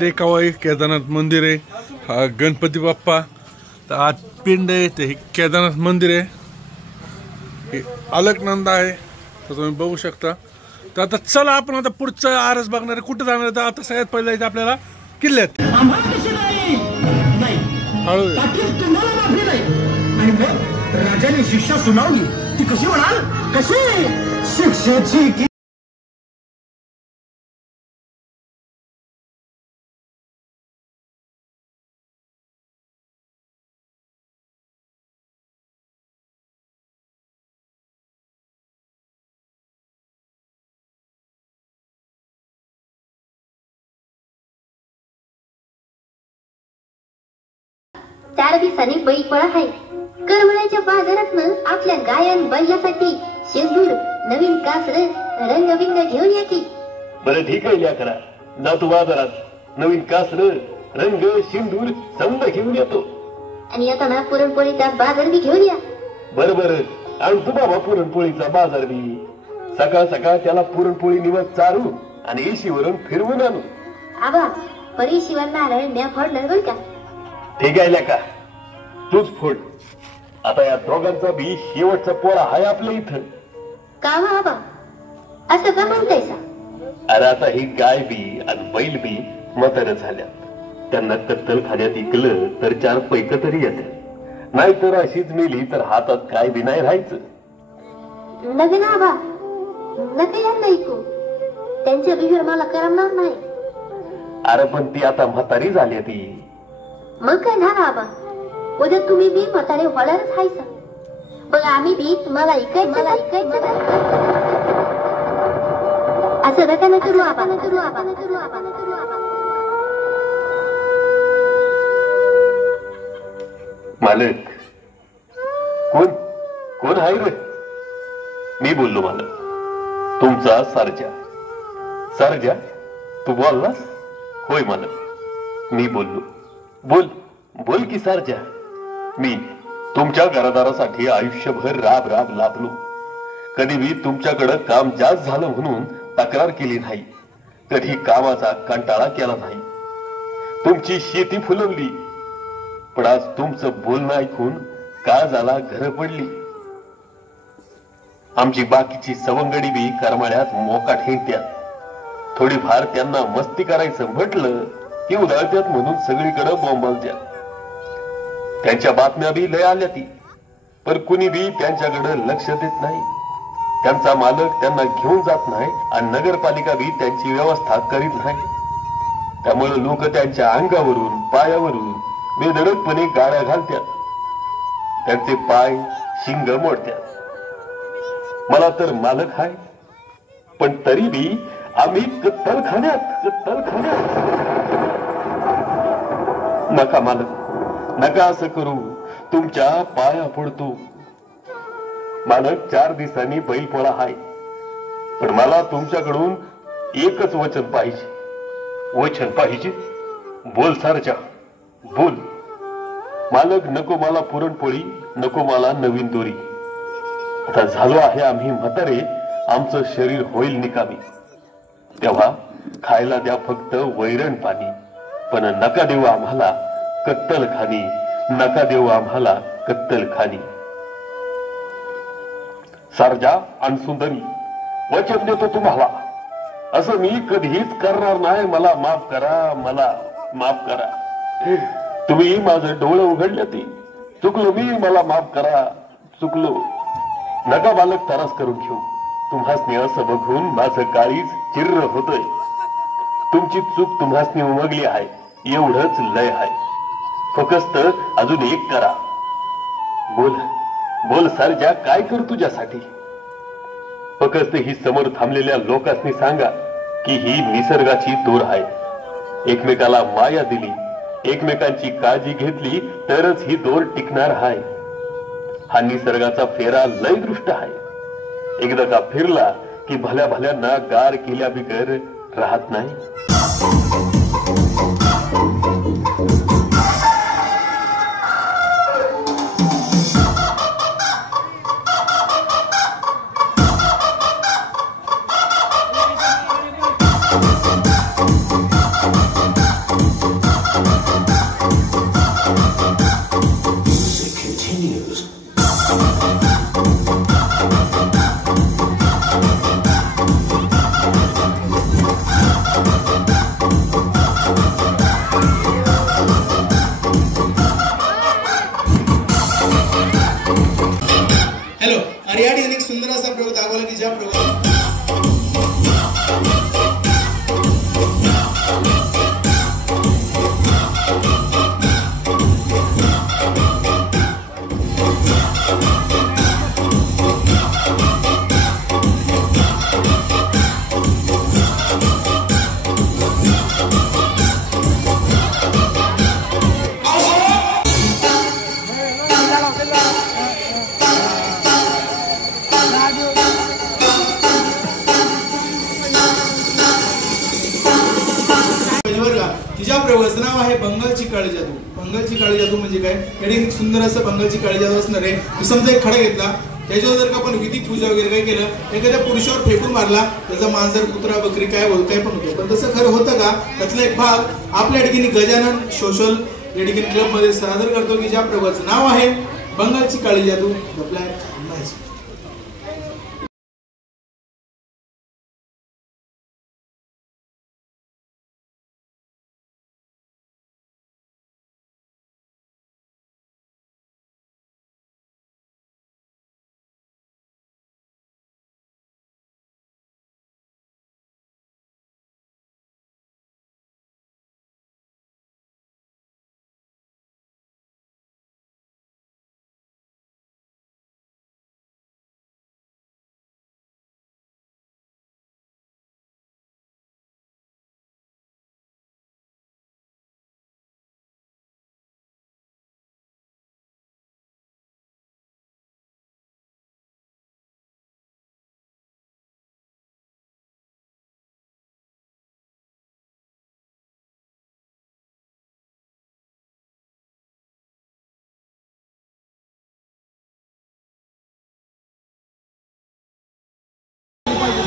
देखावा केदारनाथ मंदिर आहे. हा गणपती बाप्पा. तर आज पिंड आहे ते केदारनाथ मंदिर आहे. हे अलकनंदा आहे तर तुम्ही बघू शकता. तर आता चला आपण आता पुढचं आरस बघणार आहे. कुठं जाणार आहे आता सगळ्यात पहिलं जायचं आपल्याला किल्ल्यात. राजाने शिक्षा सुनावली ती कशी म्हणाल कशी शिक्षेची. चार दिवसांनी बैलपोळा आहे. करवळ्याच्या बाजारातनं आपल्या गायन बैलासाठी शेंदूर नवीन कासर रंगबिंग घेऊन या की. बरं ठीक आहे लेकरा, जातो बाजारात नवीन कासर रंग शेंदूर समजा घेऊन येतो. आणि येताना पुरणपोळीचा बाजार बी घेऊन या. बरं बरं आणतो बाबा पुरणपोळीचा बाजार बी. सकाळ सकाळ त्याला पुरणपोळी निवत चारू आणि एशीवरून फिरवून आणू. आबा परीशिवाय नारळ म्या फोडणार बरं का. ठीक आहे लेका तूच फोड. आता या दोघांचा बी शेवटचा पोळा आहे आपल्या इथं. का आबा असं का म्हणतायसा. अरे आता ही गाय बी आणि बैल बी म्हाताऱ्या झाल्या. त्यांना कत्तलखान्यात इकलं तर चार पैक तरी येतात. नाहीतर अशीच मिली तर हातात काय बी नाही राहायचं. नग ना आबा नका यांना ऐकू. त्यांच्या बिगर मला करमणार नाही. अरे पण ती आता म्हातारी झाली ती. मग काय झालं आबा उद्या तुम्ही बी म्हातारे होणारच हायसा. बघा आम्ही बी तुम्हाला ऐकायचं असं नका न करू आबा. मालक कोण कोण आहे रे. मी बोललो मालक तुमचा सरजा. सरजा तू बोललास. होय मालक मी बोललो. बोल बोल की सरजा. मी तुमच्या घरदारासाठी आयुष्यभर राब राब लाभलो. कधी मी तुमच्याकडे काम जास्त झालं म्हणून तक्रार केली नाही. कधी कामाचा कंटाळा केला नाही. तुमची शेती फुलवली. पण आज तुमचं बोलणं ऐकून काळजाला घर पडली. आमची बाकीची सवंगडी बी करमाळ्यात मोका ठेवत्यात. थोडीफार त्यांना मस्ती करायचं म्हटलं की उधळत्यात म्हणून सगळीकडे बोंबालत्यात. त्यांच्या बातम्या बी लय आल्या ती. पण कुणी बी त्यांच्याकडे लक्ष देत नाही. त्यांचा मालक त्यांना घेऊन जात नाही आणि नगरपालिका बी त्यांची व्यवस्था करीत नाही. त्यामुळे लोक त्यांच्या अंगावरून पायावरून बेधडकपणे गाड्या घालतात. त्यांचे पाय शिंग मोडतात. मला तर मालक आहे पण तरी बी आम्ही कत्तलखान्यात. नका मालक नका असं करू. तुमच्या पाया पडतो. मालक 4 दिवसांनी बैलपोळा आहे. पण मला तुमच्याकडून एकच वचन पाहिजे. वचन पाहिजे. बोल सरजा बोल. मालक नको मला पुरणपोळी नको मला नवीन दोरी. आता झालो आहे आम्ही म्हातारे. आमचं शरीर होईल निकामी. तेव्हा खायला द्या फक्त वैरण पाणी. पण नका देऊ आम्हाला कत्तलखानी. नका देऊ आम्हाला कत्तलखानी. सरजा आणि सुंदरी वचन देतो तुम्हाला. असं मी कधीच करणार नाही. मला माफ करा. मला माफ करा. तुम्ही माझं डोळं उघडलं ती. चुकलो मी. मला माफ करा. चुकलो. नका बालक त्रास करून घेऊ. तुम्हासनी असं बघून माझं काळीज चिर्र होतय. तुमची चूक तुम्हासनी उमगली आहे एवढंच लय आहे. फक्त अजून एक करा. बोल बोल सरजा काय कर तुझ्यासाठी. फक्त ही समोर थांबलेल्या लोकांनी सांगा की ही निसर्गाची दोर आहे. एकमेकाला माया दिली एकमेकांची काळजी घेतली तरच ही दोर टिकणार आहे. हा निसर्गाचा फेरा लय दृष्ट आहे. एकदा का फिरला की भल्या भल्यांना गार केल्या बिगर राहत नाही. प्रवास नाव आहे बंगालची काळी जादू. बंगालची काळी जादू म्हणजे काय? याने सुंदर असं बंगालची काळी जादू असणार आहे की समजा एक खडा घेतला, त्याच्यावर जर का आपण विधी पूजा वगैरे काय केलं, एखाद्या पुरुषावर फेकून मारला, त्याचा मांजर कुत्रा बकरी काय होत काय पण होतं. पण तसं खरं होतं का? त्यातला एक भाग आपल्या ठिकाणी गजानन सोशल या ठिकाणी क्लब मध्ये सादर करतो की ज्या प्रवाहाचं नाव आहे बंगालची काळी जादू. आपल्या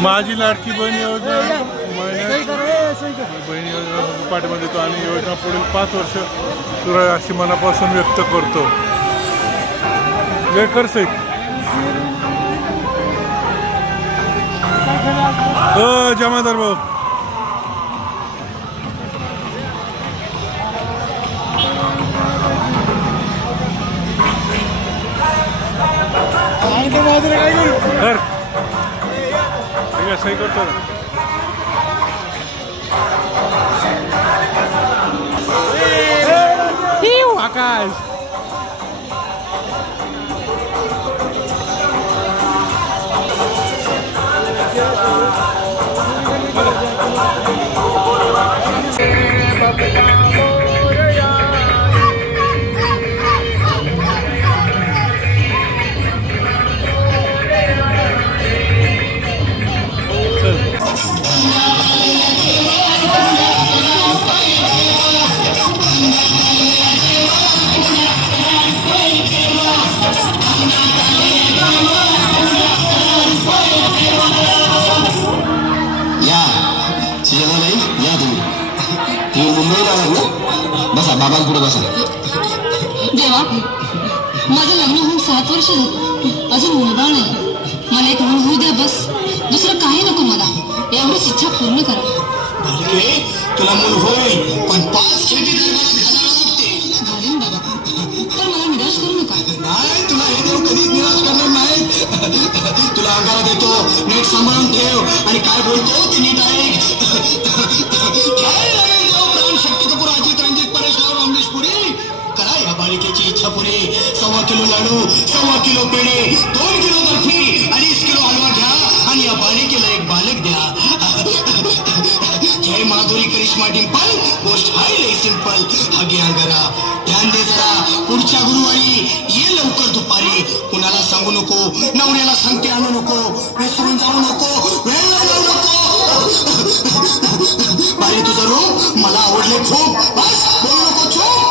माझी लाडकी बहीण योजना बहीण योजना पाठीमध्ये येतो आणि योजना पुढील 5 वर्ष सुरू अशी मनापासून व्यक्त करतो. लेकर सहित जमादार भाऊ कर सही करतो. आकाश बाबांपुढे बसा. देवा, माझं लग्न होऊन 7 वर्ष झालं, अजून मुलगा नाही. मला एक मूल होऊ द्या बस, दुसरं काही नको मला. एवढीच इच्छा पूर्ण करा. तुला मूल होईल, पण 5 खेटी घालायला लागते. घालीन बाबा, तर मला निराश करू नका. नाही, तुला हे देव कधीच निराश करणार नाही. तुला अंगारा देतो, नीट सांभाळून ठेव आणि काय बोलतो ते नीट ऐक. शक्ती कपूर, अजित रणजित, परेश राव, अमरीश पुरी, करा या बालिकेची इच्छा पुरी. 1.25 किलो लाडू, 1.25 किलो पेढे, 2 किलो बर्फी, 2.5 किलो हलवा घ्या आणि या बालिकेला एक बालक द्या. जय माधुरी करिश्मा डिंपल, गोष्ट हाय लय सिंपल. हा घे अंगारा, ध्यान दे जरा. पुढच्या गुरुवारी ये लवकर दुपारी. कुणाला सांगू नको, नवऱ्याला सांगते आणू नको, विसरून जाऊ नको, वेळ जाऊ नको. अरे तुझं रूप मला आवडले खूप. बस बोलू नको, चूप.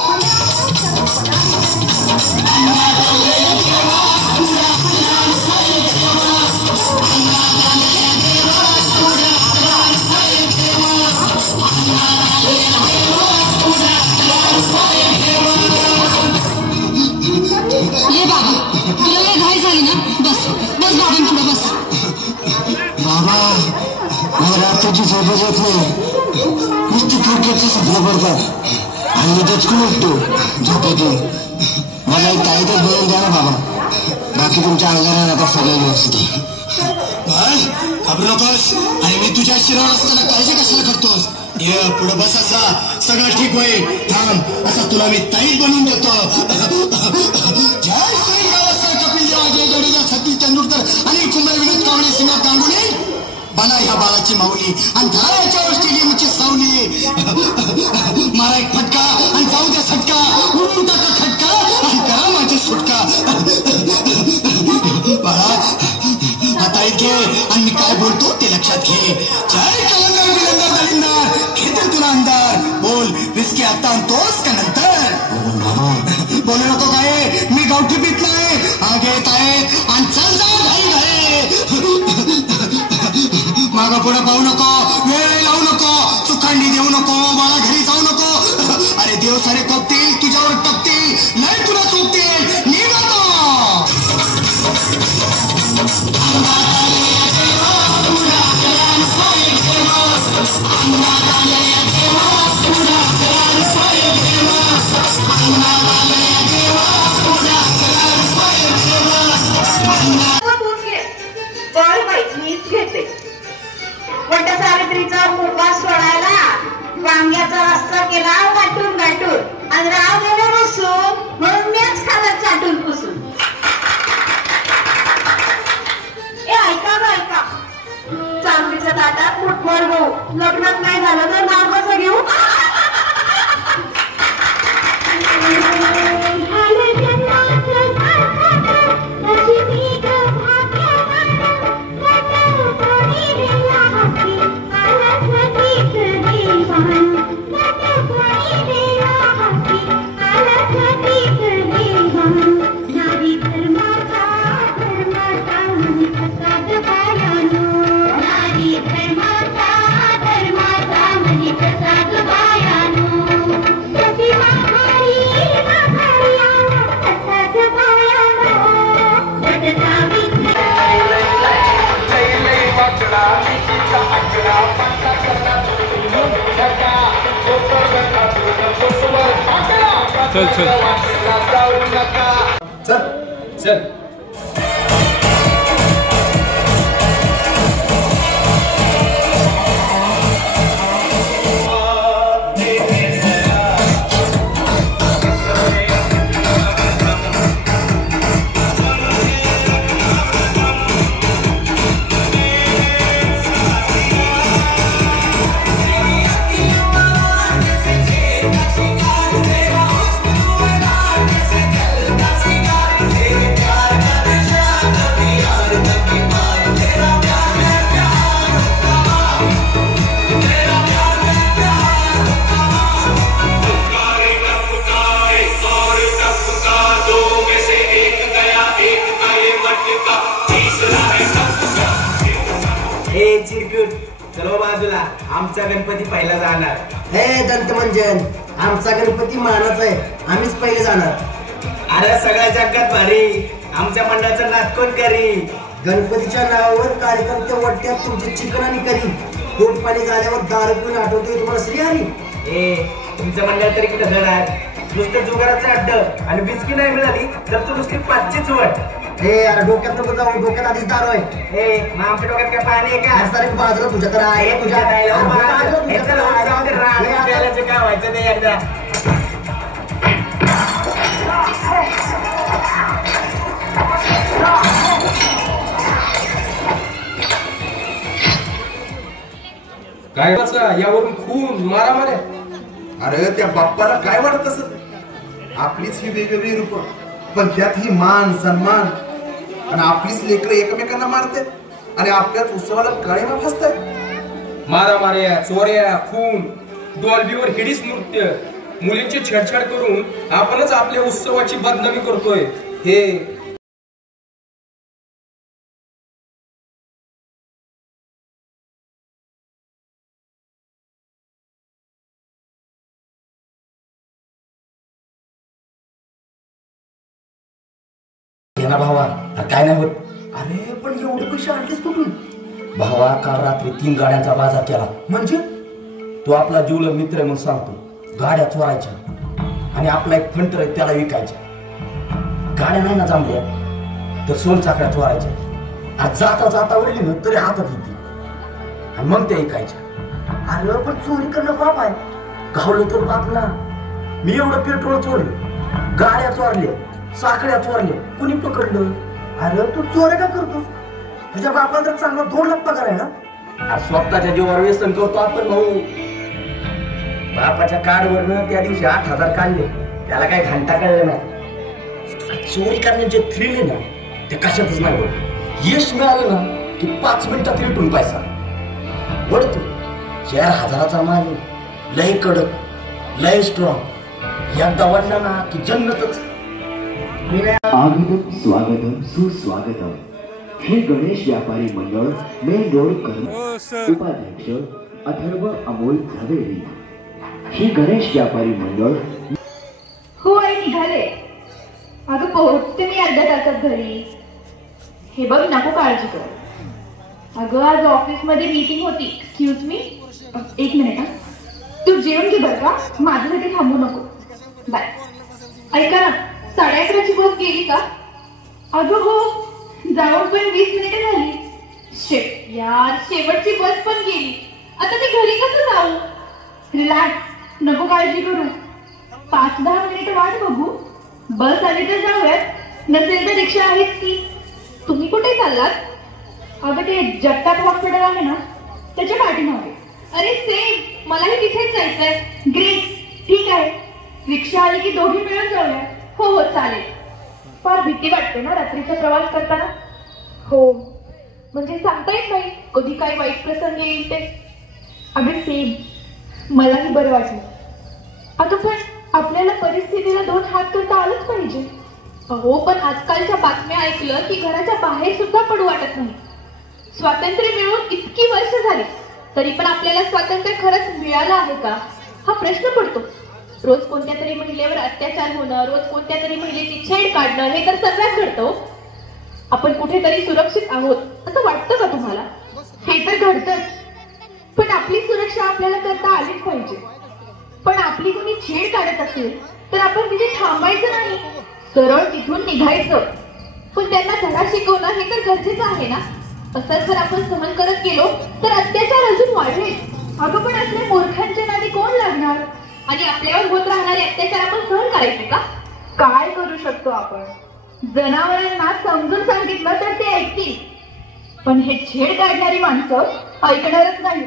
ये बाबा, तुला लय घाई झाली ना? बस बस बाबांपुढे बस. बाबा, मला रात्रीची झोपच येत नाही. नुसती क्रिकेटची स्वप्न पडतात आणि मी दचकून उठतो झोपेतून. मला एक ताईतच बनवून द्या ना बाबा. बाकी तुमच्या अंगाला आता सगळं व्यवस्थित आहे. घाबरू नकोस. आणि मी तुझ्या शिरावर असताना काळजी कशाला करतोस? ये पुढे बस, असा सगळं ठीक होईल. थांब, असा तुला मी ताईत बनवून देतो. जय श्री कपिल देव, अजय जडेजा, सतीश तेंडुलकर, अनिल कुंबळे, विनोद कावळे, सिंह गांगुली, बना ह्या बाळाची माऊली आणि धरा याच्यावर स्टेडियमची सावली. मारा एक फटका आणि जाऊ द्या सटका, उडून टाका खटका आणि करा माझी सुटका. बाळा, आता घे आणि मी काय बोलतो ते लक्षात घे. जय कलंदर विलंदर दलिंदर, घेतील तुला अंधार. बोल विस्की आता आणतोस का नंतर? बोलू नको काय, मी गावठी पीत नाही. आगे येत आहे आणि चल जाऊ घाई घाई. मागं पुढं पाहू नको, वेळ लावू नको, चुखांडी देऊ नको, मला घरी जाऊ नको. अरे देव सारे कोपतील, तुझ्यावर टपतील, लय तुला चोपतील. निघतो सावित्रीचा उपवास सोडायला वांग्याचा रस्ता केला वाटून गाठून आणि राव गेले बसून म्हणून मीच खाला चाटून पुसून. ऐका ग ऐका, चांदीच्या ताटात मुठभर गहू, लग्नात नाही झालं तर नाव कसं घेऊ? चल चल चल चल. चलो बाजूला, आमचा गणपती पहिला जाणार. हे दंतमंजन, आमचा गणपती मानाचा आहे, आम्हीच पहिले जाणार. अरे सगळ्या जगात भारी आमच्या मंडळाचं नाच कोण करी? गणपतीच्या नावावर कार्यकर्ते वाट्यात तुमचे चिकन आणि करी. पोट पाणी झाल्यावर दारू पिऊन आठवतोय तुम्हाला श्रीहरी. तुमचं मंडळ तरी कुठं धड आहे? नुसतं जुगाराचं अड्ड आणि बिस्की नाही मिळाली तर तू नुसती 5ची चवट. अरे डोक्यात नको जाऊ, डोक्यात आधीच दारू आहे. मग आमच्या डोक्यात काय पाणी आहे का? सारे बाजूला तुझ्या तर आहे, तुझ्या काय व्हायचं नाही एकदा. काय यावरून खून मारामाऱ्या? अरे त्या बाप्पाला काय वाटत असत? आपलीच ही वेगवेगळी रूप, पण त्यात ही मान सन्मान, आणि आपलीच लेकरं एकमेकांना मारते आणि आपल्याच उत्सवाला काळीमा फासतात. मारामाऱ्या, चोऱ्या, खून, डॉल्बीवर हिडीस नृत्य, मुलींची छेडछाड करून आपणच आपल्या उत्सवाची बदनामी करतोय. हे ना भावा, काय नाही होत. अरे पण एवढे पैसे आणलेस कुठून? भावा, काल रात्री 3 गाड्यांचा बाजार केला. म्हणजे तो आपला जीवलग मित्र म्हणून सांगतो. गाड्या चोरायच्या आणि आपला एक फंटर आहे त्याला विकायच्या. गाड्या नाही ना जमल्या तर सोनचाकड्या चोरायच्या. आज जाता जाता वळली ना तरी हातात येते आणि मग त्या विकायच्या. अरे पण चोरी करणं पाप आहे. गावलं तर बाप ना. मी एवढं पेट्रोल चोरलं, गाड्या चोरल्या, साखळ्या चोरल्या, कुणी पकडलं? अरे तू चोऱ्या का करतोस? तुझ्या बापाला तर चांगला 2 लाख पगार आहे ना. स्वतःच्या जीवावर व्यसन करतो आपण भाऊ. बापाच्या कार्डवरनं त्या दिवशी 8,000 काढले, त्याला काही घंटा कळलं नाही. चोरी करण्याचे थ्रिल आहे ना ते कशातच नाही बघ. यश मिळालं ना की 5 मिनिटात रिटून पैसा वळतो. 4,000चा माल लय कडक. लय स्ट्रॉंग. एकदा वाटलं ना की जन्नतच. स्वागतम स्वागतम सुस्वागतम. श्री गणेश व्यापारी मंडळ मेन रोड कर्ण. उपाध्यक्ष अथर्व अमोल झवेरी. श्री गणेश व्यापारी मंडळ. हो आई निघाले. अगं पोहोचते मी अर्ध्या तासात घरी. हे बघ नको काळजी कर. अगं आज ऑफिस मध्ये मीटिंग होती. एक्सक्यूज मी, एक मिनिट हा. तू जेवण घे बरं का, माझ्यासाठी थांबू नको. बाय. ऐका ना, 11:30ची बस गेली का? अगं हो, जाऊन पण 20 मिनिटे झाली. शेट यार, शेवटची बस पण गेली. आता मी घरी कसं जाऊ? रिलॅक्स, नको काळजी करू. 5-10 मिनिट वाट बघू. बस आली तर जाऊयात, नसेल तर रिक्षा आहेच की. तुम्ही कुठे चाललात? अगं ते जगताप हॉस्पिटल आहे ना, त्याच्या पाठीमागे. अरे सेम, मलाही तिथेच जायचंय. ग्रेट, ठीक आहे. रिक्षा आली की दोघी मिळून जाऊया. हो हो चालेल. फार भीती वाटते ना रात्रीचा प्रवास करताना. हो, म्हणजे सांगता येत नाही कधी काय वाईट प्रसंग येईल ते. अगं सेम, मलाही बरं वाटलं. अगं पण आपल्याला परिस्थितीला 2 हात करता आलंच पाहिजे. अहो पण आजकालच्या बातम्या ऐकलं की घराच्या बाहेर सुद्धा पडू वाटत नाही. स्वातंत्र्य मिळून इतकी वर्ष झाली तरी पण आपल्याला स्वातंत्र्य खरंच मिळालं आहे का हा प्रश्न पडतो. रोज कोणत्या तरी महिलेवर अत्याचार होणं, रोज कोणत्या तरी महिलेची छेड काढणं, हे तर सगळ्यात घडतं. आपण कुठेतरी सुरक्षित आहोत असं वाटतं का तुम्हाला? हे तर घडतंच. पण आपली सुरक्षा आपल्याला करता आलीच पाहिजे. पण आपली कोणी छेड काढत असेल तर आपण तिथे थांबायचं नाही, सरळ तिथून निघायचं. पण त्यांना धडा शिकवणं हे तर गरजेचं आहे ना. असंच जर आपण सहन करत गेलो तर अत्याचार अजून वाढेल. अगं पण असले मूर्खांच्या नादी कोण लागणार? आणि आपल्यावर होत राहणारे अत्याचार आपण सहन करायचे का? काय करू शकतो आपण? जनावरांना समजून सांगितलं तर ते ऐकतील, पण हे छेड काढणारी माणसं ऐकणारच नाही.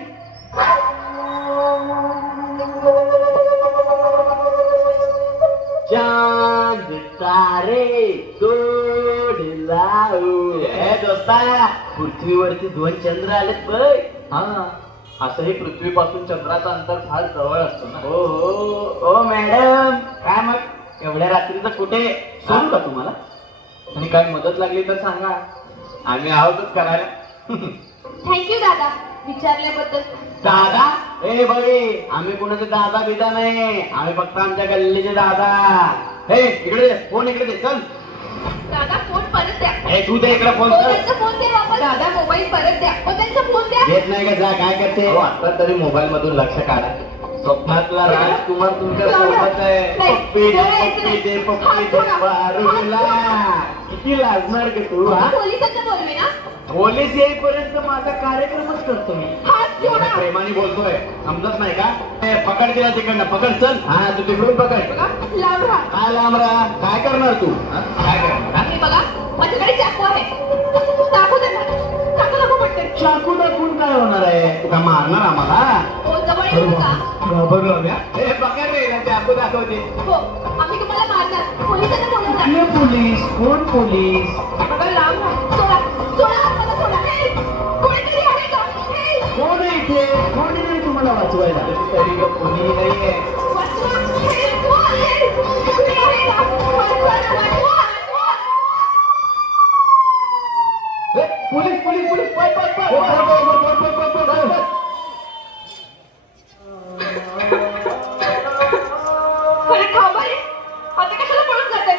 चांद तारे गोड लावू. हे दोस्ता, पृथ्वीवरती 2 चंद्र आलेत बघ. हा, असंही पृथ्वीपासून चंद्राचं अंतर फार जवळ असतो ना. हो हो हो मॅडम, काय मग एवढ्या रात्रीचं कुठे? सांगू का तुम्हाला? आणि काय मदत लागली तर सांगा, आम्ही आहोतच करायला. थँक्यू दादा विचारल्याबद्दल. दादा? ए बघे, आम्ही कुणाचे दादा बिदा नाही, आम्ही फक्त आमच्या गल्लीचे दादा. हे इकडे दे फोन, इकडे दे. चल दादा फोन परत द्या. हे तू दे इकडे फोन. फोन दे वापस. दादा मोबाईल परत द्या. त्यांचा फोन द्या. देत नाही का? जा, काय करते? आता तरी मोबाईल मधून लक्ष काढा. स्वप्नातला राजकुमार तुमच्या सोबत आहे. पप्पी दे, पप्पी दे, पप्पी दे पारुला. किती लाजणार का तू? हा, पोलिसांना बोलवे ना. पोलीस येईपर्यंत माझा कार्यक्रमच करतो मी. प्रेमाने बोलतोय, समजत नाही का? पकड दिला तिकडनं, पकड. चल. हा, तू तिकडून पकड. लांब राहा. काय लांब राहा? काय करणार तू? काय करणार? मी बघा, माझ्याकडे चाकू आहे. चाकू दे मला. चाकू नको पटकन. चाकू दाखवून काय होणार आहे? तू काय मारणार आम्हाला? हो, जवळ येऊ नका. घाबरलो म्या. हे पकड रे, चाकू दाखवते. हो, आम्ही तुम्हाला मारणार. पोलिसांना बोलवणार. पोलीस? कोण पोलीस? बघा, लांब राहा. सोडा, सोडा मला, सोडा. कोणीतरी आहे का? कोण आहे इथे? कोणी नाही तुम्हाला वाचवायला? तरी कोणी नाहीये. पोलीस पोलीस पोलीस, पळ पळ पळ. आता कशाला पळून जात आहे?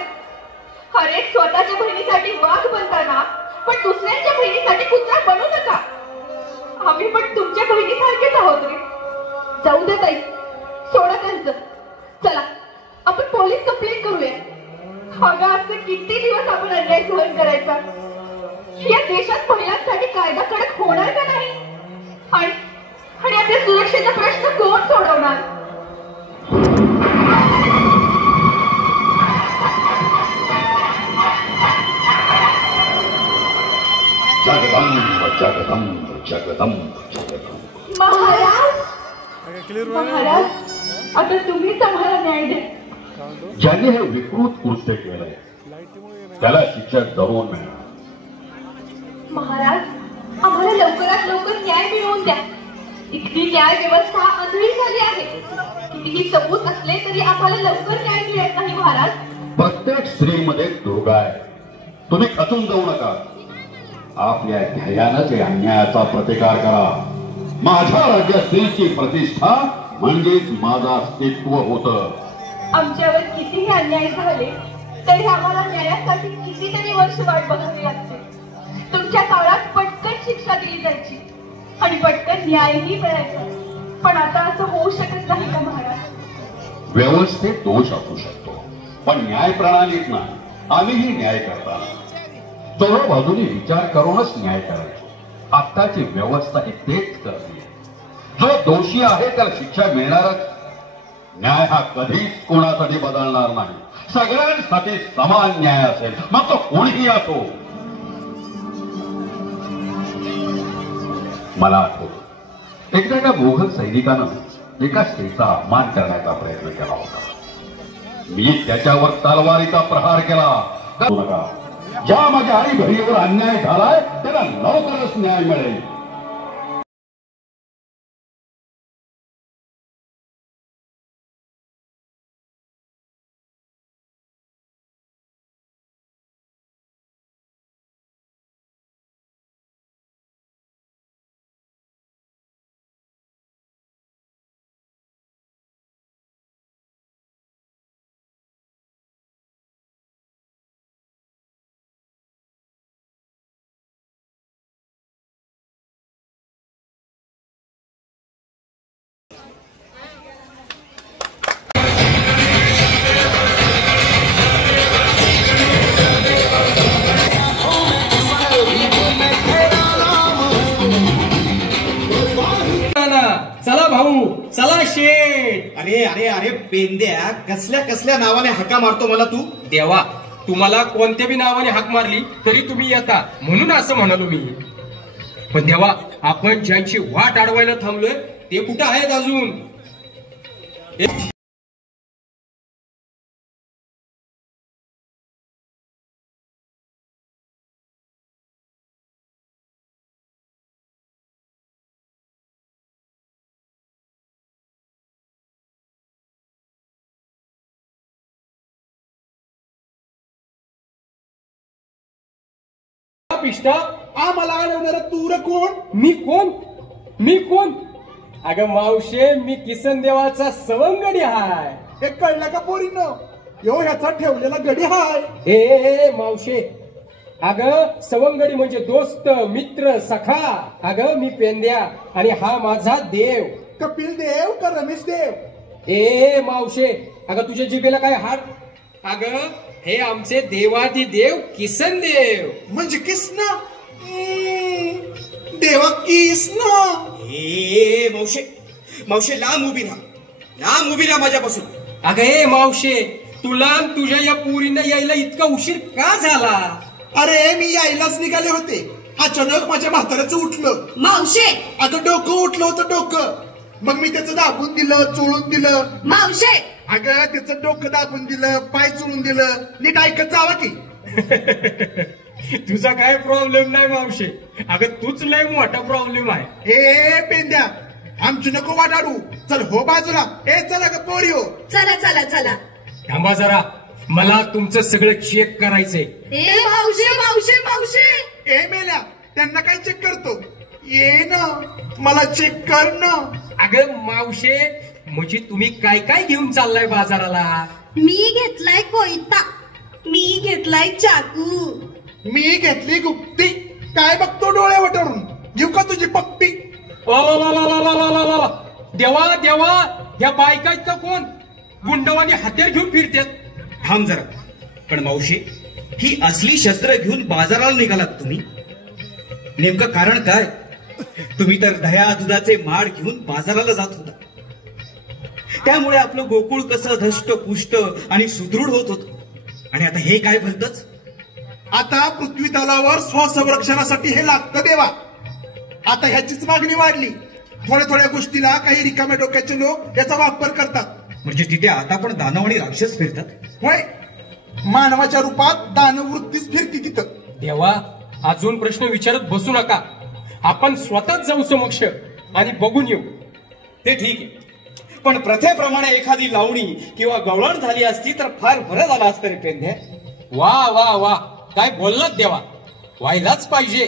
अरे स्वतःच्या बहिणीसाठी वाघ बनताना पण दुसऱ्यांच्या बहिणीसाठी कुत्रा बनू नका. आम्ही पण तुमच्या बहिणीसारखेच आहोत रे. जाऊ दे ताई, सोडा त्यांचं. चला आपण पोलीस कंप्लेंट करूया. अगं असं किती दिवस आपण अन्याय सहन करायचा? या देशात महिलांसाठी कायदा कडक होणार का नाही? आणि आपल्या सुरक्षेचा प्रश्न कोण सोडवणार? जगदंब जगदंब जगदंब जगदंब. महाराज, महाराज, आता तुम्हीच आम्हाला न्याय द्या. ज्यांनी हे विकृत कृत्य केलंय त्याला शिक्षा जरूर मिळणार. महाराज, आम्हाला लवकरात लवकर न्याय मिळवून द्या. इथली न्याय व्यवस्था आंधळी झाली आहे. कितीही किती सबूत असले तरी आम्हाला लवकर न्याय मिळत नाही महाराज. प्रत्येक स्त्रीमध्ये दुर्गा आहे. तुम्ही खचून जाऊ नका. आपल्या ध्येयानं ते अन्यायाचा प्रतिकार करा. माझ्या राज्यात स्त्रीची प्रतिष्ठा म्हणजेच माझं अस्तित्व होतं. आमच्यावर कितीही अन्याय झाले तरी आम्हाला न्यायासाठी कितीतरी वर्ष वाट बघावी लागते. तुमच्या काळात पटकन शिक्षा दिली जायची आणि पटकन न्यायही मिळायचा. पण आता असं होऊ शकत नाही का महाराज? व्यवस्थेत दोष असू शकतो पण न्याय प्रणालीत नाही. आम्हीही न्याय करताना सर्व बाजूने विचार करूनच न्याय करायचो. आत्ताची व्यवस्था ही तेच करते. जो दोषी आहे त्याला शिक्षा मिळणारच. न्याय हा कधीच कोणासाठी बदलणार नाही. सगळ्यांसाठी समान न्याय असेल मग तो कोणीही असो. मला आठवतं एकदा एका मोघल सैनिकानं एका स्त्रीचा अपमान करण्याचा प्रयत्न केला होता. मी त्याच्यावर तलवारीचा प्रहार केला. ज्या माझ्या आई बहिणीवर अन्याय झालाय त्याला लवकरच न्याय मिळेल. चला भाऊ चला शेठ. अरे अरे अरे पेंद्या, कसल्या कसल्या नावाने हाका मारतो मला तू? देवा, तुम्हाला कोणत्या बी नावाने हाक मारली तरी तुम्ही येता म्हणून असं म्हणालो मी. पण देवा, आपण ज्यांची वाट अडवायला थांबलोय ते कुठं आहेत अजून? पिष्टा, आम्हाला अडवणारा तूर कोण? मी कोण? मी कोण? अगं मावशे, मी किसन देवाचा सवंगडी हाय. हे कळलं का पोरीनं? यो ह्याचा ठेवलेला गडी हाय. हे मावशे, अगं सवंगडी म्हणजे दोस्त, मित्र, सखा. अगं मी पेंद्या आणि हा माझा देव. कपिल देव का रमेश देव? ए मावशे, अगं तुझ्या जिभेला काय हाड? अगं हे आमचे देवादी देव किसन देव. म्हणजे किसन देवा किसन. ए मावशे, मावशे लांब उभी राहा, लांब उभी राहा माझ्यापासून. अगं ए मावशे, तुला तुझ्या या पुरीनं यायला इतका उशीर का झाला? अरे मी यायलाच निघाले होते, अचानक माझ्या म्हाताऱ्याचं उठलं. मावशे, अगं डोकं उठलं होतं डोकं. मग मी त्याचं दाबून दिलं, चोळून दिलं. मावशे, अगं त्याचं डोकं दाबून दिलं, पाय चोळून दिलं. नीट ऐकत जावा की. तुझा काय प्रॉब्लेम नाही मावशे, अगं तूच लय मोठा प्रॉब्लेम आहे. हे पेंद्या, आमची नको वाटाडू. चल हो बाजूला. ए चला ग पोरी हो. चला चला चला. थांबा जरा, मला तुमचं सगळं चेक करायचंय. ए मावशे मावशे मावशे. ए मेल्या, त्यांना काय चेक करतो? ये ना, मला चेक कर ना. अगं मावशे, म्हणजे तुम्ही काय काय घेऊन चाललाय बाजाराला? मी घेतलाय कोयता, मी घेतलाय चाकू, मी घेतली गुप्ती. काय बघतो डोळे वटरून? घेऊ का तुझी पप्पी? देवा देवा, या बायका इतका कोण गुंडवानी हत्यार घेऊन फिरतात? थांब जरा. पण मावशी, ही असली शस्त्र घेऊन बाजाराला निघालात तुम्ही? नेमकं कारण काय? तुम्ही तर दह्या दुधाचे माड घेऊन बाजाराला जात होता. त्यामुळे आपलं गोकुळ कसं धष्ट पुष्ट आणि सुदृढ होत होत. आणि आता हे काय भलतच? आता पृथ्वी तलावर स्वसंरक्षणासाठी हे लागतं देवा. आता ह्याचीच मागणी वाढली. थोड्या थोड्या गोष्टीला काही रिकाम्या डोक्याचे लोक याचा वापर करतात. म्हणजे तिथे आता पण दानव आणि राक्षस फिरतात? होय, मानवाच्या रूपात दानववृत्तीच फिरती तिथं. देवा, अजून प्रश्न विचारत बसू नका. आपण स्वतःच जाऊ समक्ष आणि बघून येऊ. ते ठीक आहे, पण प्रथेप्रमाणे एखादी लावणी किंवा गवळण झाली असती तर फार बरं झालं असतं रे पेंढ्या. वा वा वा, काय बोललात देवा, व्हायलाच पाहिजे.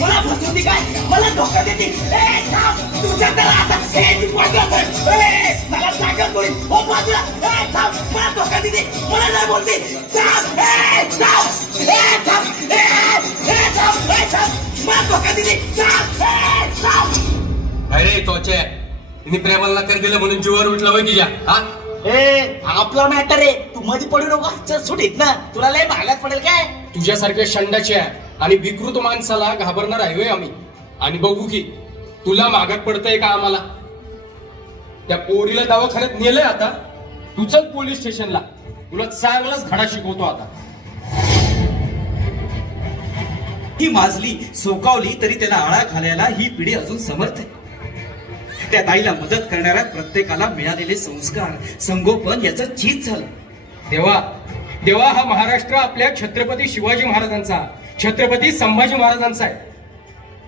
मला फसवते काय, मला धोका देते. तुझ्या मला सांगत बोल मला धोका देते, मला नाही बोलते. मला धोका देते. अरे तोचे तिने प्रेमाला कर दिलं म्हणून जीवावर उठला होय तिच्या. आपला मॅटर आहे, तू मध्ये पडू नको. चल सुट येत ना, तुला लय भागात पडेल काय. तुझ्यासारख्या शंडाच्या आणि विकृत माणसाला घाबरणार आहे आम्ही. आणि बघू की तुला मागात पडतंय का आम्हाला. त्या पोरीला दवाखान्यात नेलंय आता. तू चल पोलीस स्टेशनला, तुला चांगलाच धडा शिकवतो आता. ही माजली सोकावली तरी त्याला आळा घालायला ही पिढी अजून समर्थ आहे. त्या ताईला मदत करणाऱ्या प्रत्येकाला मिळालेले संस्कार संगोपन याचं चीज झालं. देवा देवा, हा महाराष्ट्र आपल्या छत्रपती शिवाजी महाराजांचा, छत्रपती संभाजी महाराजांचा आहे.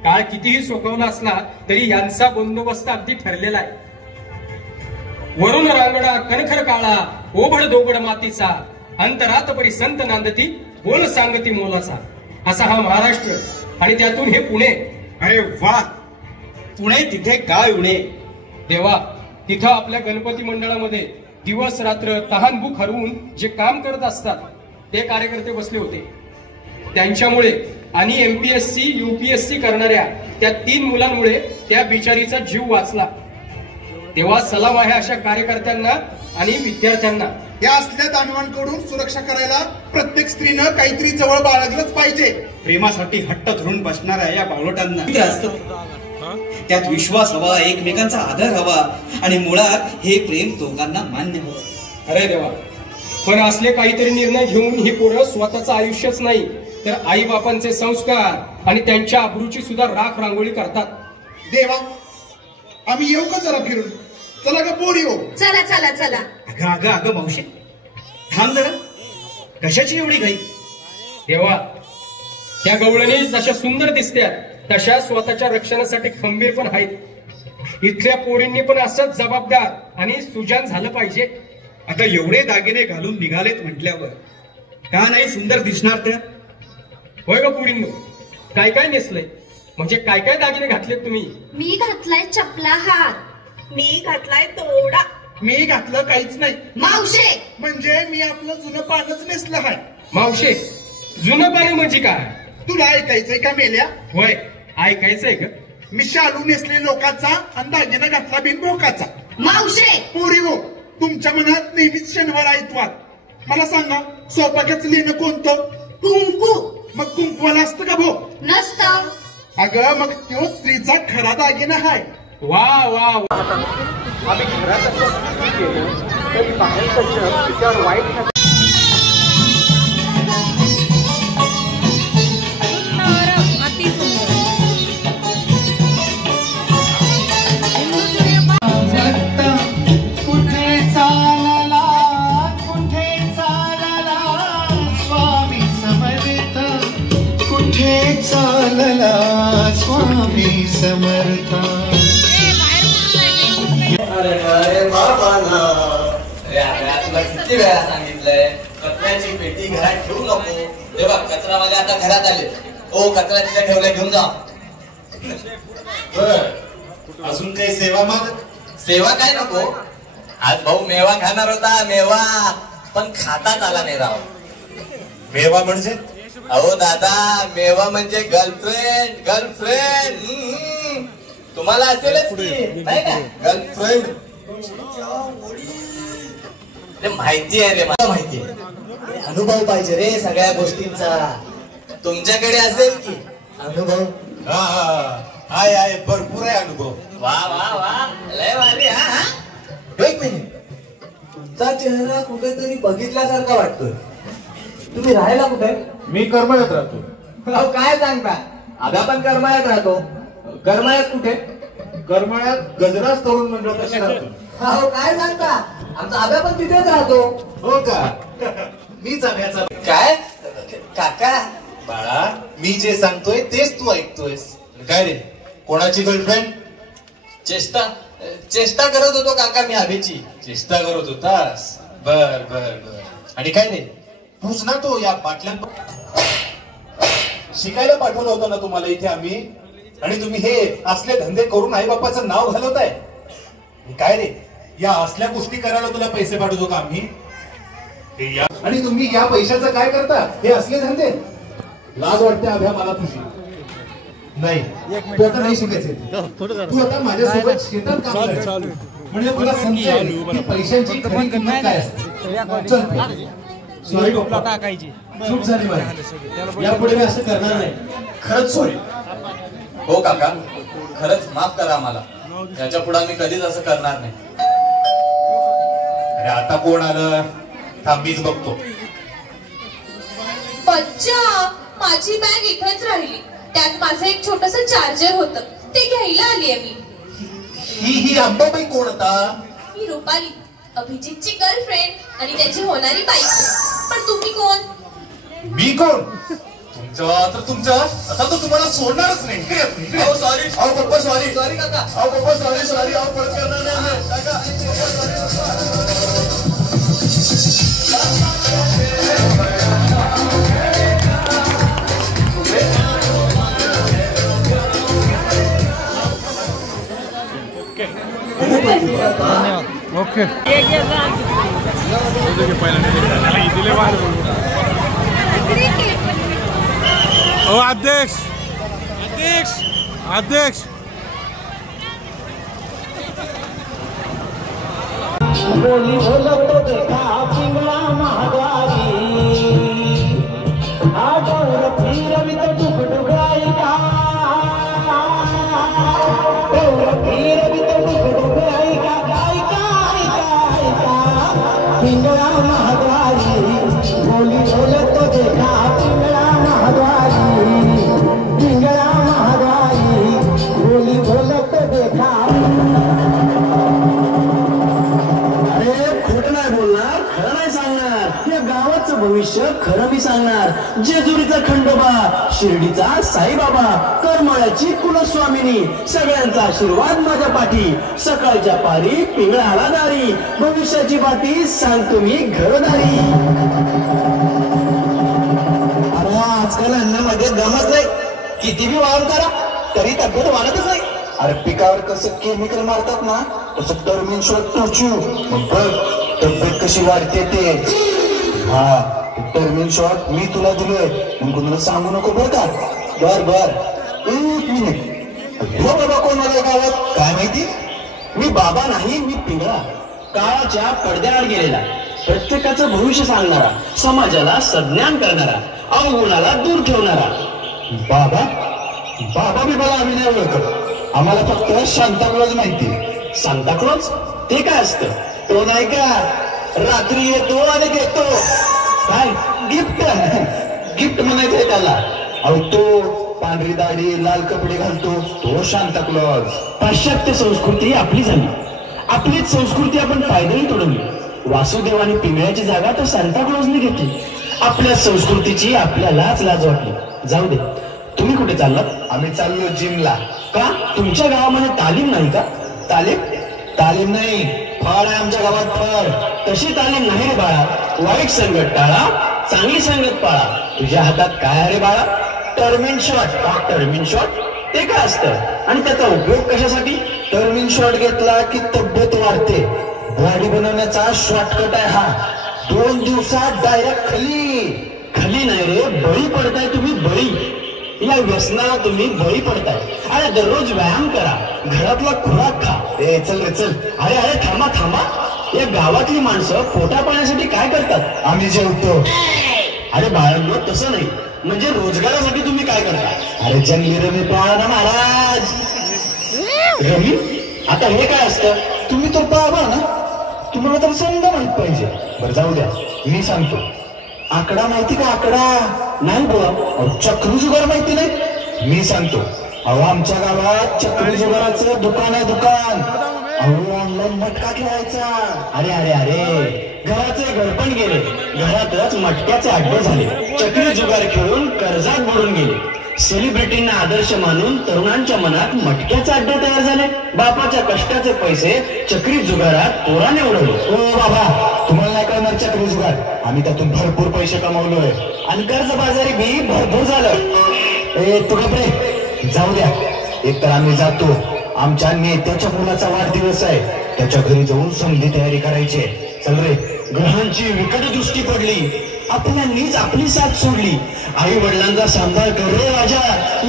काळ कितीही सोकवला असला तरी यांचा बंदोबस्त अगदी ठरलेला आहे. वरून रांगडा कणखर काळा, ओबड दोबड मातीचा, अंतरात परी संत नांदती, बोल सांगती मोलाचा, असा हा महाराष्ट्र. आणि त्यातून हे पुणे. अरे वा, पुणे तिथे काय उणे. देवा, तिथं आपल्या गणपती मंडळामध्ये दिवस रात्र तहानभूक हरवून जे काम करत असतात ते कार्यकर्ते बसले होते. त्यांच्यामुळे आणि MPSC UPSC करणाऱ्या त्या 3 मुलांमुळे त्या बिचारीचा जीव वाचला. तेव्हा सलाम आहे अशा कार्यकर्त्यांना आणि विद्यार्थ्यांना. या असल्या दानवांकडून सुरक्षा करायला प्रत्येक स्त्रीनं काहीतरी जवळ बाळगलंच पाहिजे. प्रेमासाठी हट्ट धरून बसणाऱ्या या बावळटांना त्यात विश्वास हवा, एकमेकांचा आदर हवा आणि मुळात हे प्रेम दोघांना मान्य हवं. अरे देवा, पण असले काहीतरी निर्णय घेऊन ही पोरं स्वतःचं आयुष्यच नाही तर आई बापांचे संस्कार आणि त्यांच्या अब्रूची सुद्धा राख रांगोळी करतात. देवा, आम्ही येऊ का जरा फिरून? चला का पोरी हो. चला चला चला. अगं अगं अगं मावशी, थांब जरा. कशाची एवढी घाई? देवा, त्या गवळणी जशा सुंदर दिसतात तशा स्वतःच्या रक्षणासाठी खंबीर पण आहेत. इथल्या पोरींनी पण असंच जबाबदार आणि सुजान झालं पाहिजे. आता एवढे दागिने घालून निघालेत म्हटल्यावर का नाही सुंदर दिसणार त्या? होय ग पोरींनो, काय काय नेसलंय? म्हणजे काय काय दागिने घातलेत तुम्ही? मी घातलाय चपला हार. मी घातलाय तोडा. मी घातलं काहीच नाही. मावशे, म्हणजे मी आपलं जुनं पानच नेसलं आहे. मावशे, जुनं पाणी म्हणजे काय? तुला ऐकायचंय का मेल्या? होय, ऐकायचंय ग. मी शालू नेसले लोकाचा आणि दागिना घातला बिनभोकाचा. मावशे पोरी हो, तुमच्या मनात नेहमीच शनिवार आयतवार. मला सांगा, सौभाग्याचं लेणं कोणतं? कुंकू. मग कुंकवाला असतं का भो? नसतं. अगं मग तो स्त्रीचा खरा दागिना हाय. वा वा आम्ही घरात केलं तरी बाहेरचं जग तिच्यावर वाईट स्वामी समर्थ. अरे बाबा ना, तुला किती वेळा सांगितलंय कचऱ्याची पेटी घरात ठेवू नको. हे बघ, कचरावाले आता घरात आले. ओ, कचरा तिथे ठेवलाय, घेऊन जा. बर, अजून काही सेवा माग? सेवा काय नको. आज भाऊ मेवा खाणार होता, मेवा, पण खाताच आला नाही राव. मेवा म्हणजे? अहो दादा, मेवा म्हणजे गर्लफ्रेंड. गर्लफ्रेंड तुम्हाला असेलच की, नाही का? गर्लफ्रेंड माहिती आहे रे, मला माहिती आहे. अनुभव पाहिजे रे सगळ्या गोष्टींचा. तुमच्याकडे असेल की अनुभव? हाय आहे, भरपूर आहे अनुभव. वा वा वा, लय भारी. हा, एक मिनिट, तुमचा चेहरा कुठेतरी बघितल्यासारखा वाटतोय. तुम्ही राहायला कुठे? मी करमळ्यात राहतो. अहो काय सांगता, आगा पण करमाळ्यात राहतो. करमाळ्यात कुठे? करमळ्यात गजराज तरुण मंडळापाशी राहतो. अहो काय सांगता, आमचा आगा पण तिथेच राहतो. हो का? मीच आब्याचा. काय काका? बाळा, मी जे सांगतोय तेच तू ऐकतोयस. काय रे, कोणाची गर्लफ्रेंड? चेष्टा करत होतो काका मी आभेची. चेष्टा करत होतास? बर बर बर. आणि काय रे, तूच ना तो या बाटल्या शिकायला पाठवलं होतं ना तुम्हाला इथे आम्ही, आणि तुम्ही हे असले धंदे करून आई बापाचं नाव घालवताय. काय रे, या असल्या गोष्टी करायला तुला पैसे पाठवतो का आम्ही? आणि तुम्ही या पैशाचं काय करता? हे असले धंदे. लाज वाटते अभ्या मला तुझी. नाही, तू आता नाही शिकायचं. तू आता माझ्यासोबत शेतात काम कर, म्हणजे तुला समजेल की पैशांची खरी किंमत काय असते. चल. सॉरी टाकायची, चूक झाली माझी. यापुढे मी असं करणार नाही. खरंच सॉरी. हो काका, खरंच माफ करा आम्हाला. याच्या पुढे मी कधीच असं करणार नाही. अरे आता कोण आलं? थांबीच बघतो. बच्चा, माझी बॅग इथेच राहिली. त्यात माझं एक छोटस चार्जर होतं, ते घ्यायला आली मी. ही अंबाबाई कोण होता? मी रुपाली, अभिजितची गर्लफ्रेंड आणि त्याची होणारी बायको. पण तुम्ही कोण? मी कोण? तुमच्या आता तर तुम्हाला सोडणारच नाही. सॉरी. अहो पप्पा सॉरी. सॉरी काका. अहो पप्पा सॉरी. सॉरी. अहो परत करणार नाही काका. ओके. ओ अध्यक्ष, अध्यक्ष, अध्यक्ष. बोली बोलतो देखा पिंगळा महाद्वारी. आडोर फिरवित डुकडुगाई का. फिरवित डुकडुगाई का. पिंगळा महाद्वारी. बोली बोलतो देखा पिंगळा महाद्वारी. पिंगळा महाद्वारी. बोली बोलतो देखा. खरं नाही सांगणार. या गावाचं भविष्य खरं मी सांगणार. जेजुरीचा खंडोबा, शिर्डीचा साईबाबा, करमळ्याची कुलस्वामिनी, सगळ्यांचा आशीर्वाद माझ्या पाठी. सकाळच्या पारी पिंगळाला दारी. भविष्याची बाती सांगतो मी घरदारी. अरे आजकाल अन्नामध्ये दमच नाही. किती बी व्यायाम करा तरी तब्येत वाढतच नाही. अरे पिकावर कसं केमिकल मारतात ना, तसं टर्मिन शॉट टोचू. तब्येत कशी वाढते ते. हा, टर्मिन शॉट मी तुला दिलोय, मग तुला सांगू नको बर का. बर बर. एक मिनिट. हो बाबा कोण माझ्या गावात काय माहिती. मी बाबा नाही, मी पिंगळा, काळाच्या पडद्याआड गेलेला, प्रत्येकाचं भविष्य सांगणारा, समाजाला सज्ञान करणारा, अवगुणाला दूर ठेवणारा. बाबा बाबा मी मला आम्ही नाही ओळखत. आम्हाला फक्त सांताक्लॉज माहिती. सांताक्लॉज ते काय असतं? तो नाही का रात्री येतो आणि देतो काय गिफ्ट. गिफ्ट म्हणायचंय त्याला. अहो तो पांढरी दाढी लाल कपडे घालतो तो सांताक्लॉज. पाश्चात्य संस्कृती आपली झाली, आपलीच संस्कृती आपण पायदळी तोडली. वासुदेव आणि पिंगळ्याची जागा तर सांताक्लॉजने घेतली. आपल्या संस्कृतीची आपल्यालाच लाज वाटली. जाऊ दे, तुम्ही कुठे चाललात? आम्ही चाललो जिमला. का तुमच्या गावामध्ये तालीम नाही का? तालीम नाही, फळ आहे आमच्या गावात फळ. तशी तालीम नाही रे बाळा. वाईट संगत टाळा, चांगली संगत पाळा. तुझ्या हातात काय आहे रे बाळा? टर्मिन शॉट. टर्मिन शॉट ते काय असतं आणि त्याचा उपयोग कशासाठी? टर्मिन शॉट घेतला की तब्येत वाढते. बॉडी बनवण्याचा शॉर्टकट आहे हा. 2 दिवसात डायरेक्ट खाली नाही रे, बळी पडताय तुम्ही, बळी. या व्यसनाला तुम्ही बळी पडताय. अरे दररोज व्यायाम करा, घरातला खुराक खा. चल रे चल. अरे थांबा. या गावातली माणसं पोटा पाण्यासाठी काय करतात? आम्ही जेवतो. अरे बाळांनो तसं नाही, म्हणजे रोजगारासाठी तुम्ही काय करता? अरे जंगली रमी पाळा ना महाराज. रमी? आता हे काय असतं? तुम्ही तर बाबा ना, तुम्हाला तर समजा माहित पाहिजे. बरं जाऊ द्या, मी सांगतो. आकडा माहिती का? आकडा नाही बुवा. चक्री जुगार माहिती नाही? मी सांगतो. अहो आमच्या गावात चक्री जुगाराचं दुकान आहे, दुकान. अहो ऑनलाईन मटका खेळायचा. अरे घराचे घरपण गेले, घरातच मटक्याचे अड्डे झाले. चक्री जुगार खेळून कर्जात बुडून गेले. सेलिब्रिटींना आदर्श मानून तरुणांच्या मनात मटक्याचे अड्डे तयार झाले. बापाच्या कष्टाचे पैसे चक्री जुगारात पोराने उडवले. हो बाबा, तुम्हाला नाही कळणार चक्री जुगार. आम्ही त्यातून भरपूर पैसे कमावलोय आणि कर्जबाजारी बी भरपूर झालं. तू गप्रे, जाऊ द्या. एक तर आम्ही जातो, आमच्या नेत्याच्या मुलाचा वाढदिवस आहे, त्याच्या घरी जाऊन समधी तयारी करायची. चल रे. ग्रहांची विकट दृष्टी पडली, आपल्यांनीच आपली साथ सोडली. आई वडिलांचा सांभाळ कर रे राजा,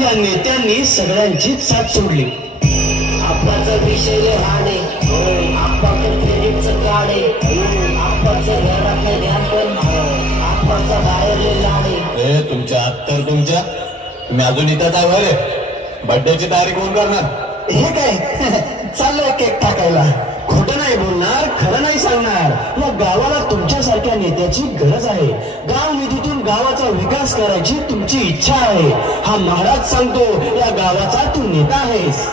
या नेत्यांनी सगळ्यांचीच साथ सोडली. आप्पाचं विषय हाडे, आप्पाचं क्रेडिटचं काढे, आप्पाचं घरातलं ध्यान पण, आप्पाचा बाहेरले लाडे. तुमच्या तुम्ही अजून इथंच आहे बरे. बर्थडेची तयारी कोण करणार? हे काय चाललंय केक टाकायला. खोटं नाही बोलणार, खरं नाही सांगणार. या गावाला तुमच्यासारख्या नेत्याची गरज आहे. गाव निधीतून गावाचा विकास करायची तुमची इच्छा आहे. हा महाराज सांगतो, या गावाचा तू नेता आहेस.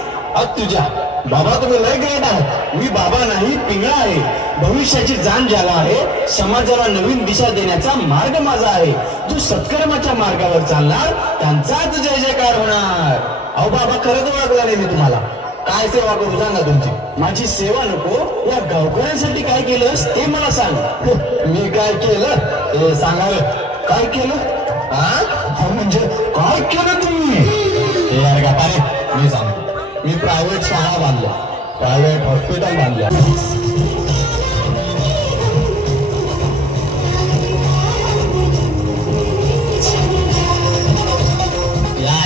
तुझ्या बाबा तुम्ही लय ग्रेट आहात. मी बाबा नाही, पिंगळा आहे. भविष्याची जाण ज्याला आहे, समाजाला नवीन दिशा देण्याचा मार्ग माझा आहे. जो सत्कर्माच्या मार्गावर चालणार त्यांचाच जय जयकार होणार. अहो बाबा खरंच ओळखला नाही मी तुम्हाला. काय सेवा करू सांगा तुमची? माझी सेवा नको, या गावकऱ्यांसाठी काय केलंस ते मला सांग. मी काय केलं सांगावं? काय केलं? म्हणजे काय केलं तुम्ही? यार का पारे, मी सांगतो. मी प्रायव्हेट शाळा बांधल्या, प्रायव्हेट हॉस्पिटल बांधल्या.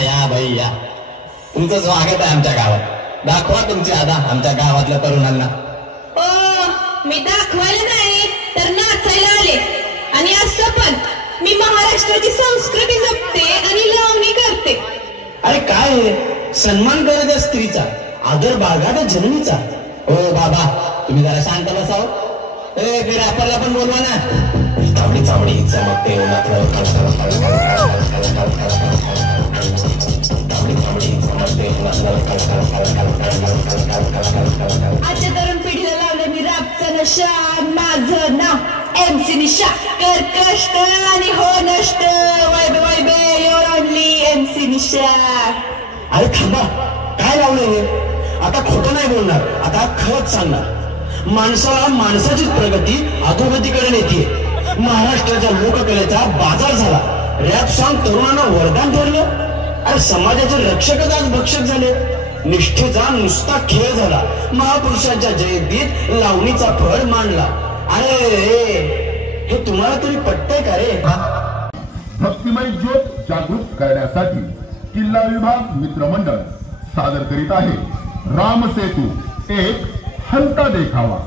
या भाई या. तुमचं स्वागत आहे आमच्या गावात. दाखवा तुमची आदा आमच्या गावातल्या तरुणांना. मी दाखवायला नाही तर नाचायला आले. आणि असं पण मी महाराष्ट्राची संस्कृती जपते आणि लावणी करते. अरे काय सन्मान करत आहे स्त्रीचा, आदर बाळगा जननीचा. हो बाबा तुम्ही जरा शांत बसाव. ते रॅपरला पण बोलवा ना. चावडी चावडी चमकते आजच्या तरुण पिढीला लावलं मी रॅपचं नशा. माझं नाव MC निशा. कर कष्ट आणि हो नष्ट. वैबे युअर ओनली MC निशा. अरे थांबा, काय लावलंय हे? आता खोटं नाही बोलणार, आता खरंच सांगणार. माणसाला माणसाचीच प्रगती अधोगतीकडे नेते. महाराष्ट्राच्या लोककलेचा बाजार झाला. रॅप सॉन्ग तरुणांना वरदान ठरलं. अरे समाजाचे रक्षकच आज भक्षक झाले. निष्ठेचा नुसता खेळ झाला. महापुरुषांच्या जयंतीत लावणीचा फळ मांडला. अरे हे तुम्हाला तरी पटतंय का रे? भक्तिमय ज्योत जागृत करण्यासाठी किल्ला विभाग मित्रमंडळ सादर करीत आहे राम सेतू एक हलता देखावा.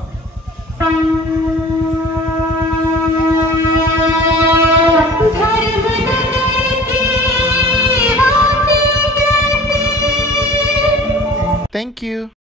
Thank you.